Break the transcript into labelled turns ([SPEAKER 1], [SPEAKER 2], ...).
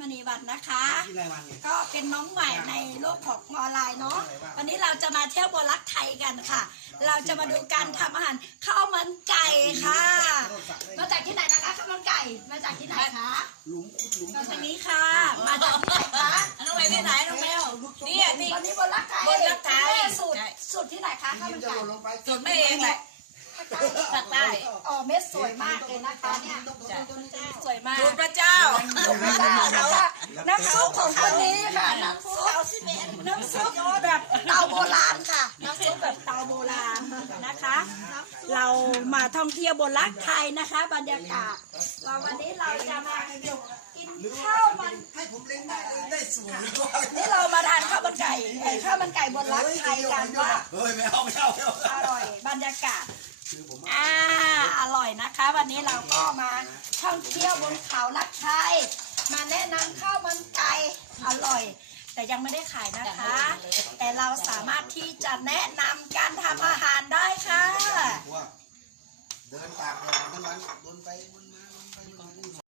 [SPEAKER 1] มณีวันนะคะ
[SPEAKER 2] ที่ไรวันเนี่ย
[SPEAKER 1] ก็เป็นน้องใหม่ในโลกของออนไลน์เนาะวันนี้เราจะมาเที่ยวโบรักไทยกันค่ะ เราจะมาดูการทำอาหารข้าวมันไก่ค่ะ มาจากที่ไหนนะคะข้าวมันไก่มาจากที่ไหนคะ
[SPEAKER 2] หลุมขุดหลุม
[SPEAKER 1] มาทางนี้ค่ะ มาจากที่ไหนคะ
[SPEAKER 3] น้องไปที่ไหนน้องแมวเนี่ยนี่
[SPEAKER 1] วันนี้โบรักไทย
[SPEAKER 3] โบรักไทย
[SPEAKER 1] แม่สูตร
[SPEAKER 3] ใช่
[SPEAKER 1] สูตรที่ไหนคะข้าว
[SPEAKER 2] ยิ้
[SPEAKER 1] มั
[SPEAKER 2] ม
[SPEAKER 1] น
[SPEAKER 2] จะ
[SPEAKER 1] ไก่
[SPEAKER 2] หล่นลงไป
[SPEAKER 3] สูตรแม่เองแหละภาคใต้
[SPEAKER 1] อ๋อเม็ดสวยมากเลยนะคะเนี่ยสว น้ำซุปของคนนี้ค่ะน้ำซุปน้ำซุปแบบเตาโบราณค่ะ น้ำซุปแบบเตาโบราณนะคะ เรามาท่องเที่ยวบนรักไทยนะคะ บรรยากาศเราวันนี้เราจะมากินข้าวมัน
[SPEAKER 2] ให้ผมเล่นได้ได้สวย
[SPEAKER 1] นี่เรามาทานข้าวมันไก่ข้าวมันไก่บนรักไทยกันว่า
[SPEAKER 2] เฮ้ยไม่เอาไม่เอาอ
[SPEAKER 1] ร่อยบรรยากาศ
[SPEAKER 2] อ่า
[SPEAKER 1] อร่อยนะคะ วันนี้เราก็มาท่องเที่ยวบนเขาลักไทยมาแนะนำข้าว อร่อย แต่ยังไม่ได้ขายนะคะ แต่เราสามารถที่จะแนะนำการทำอาหารได้ค่ะ
[SPEAKER 2] เดินตากแดดทั้งวันโดนไป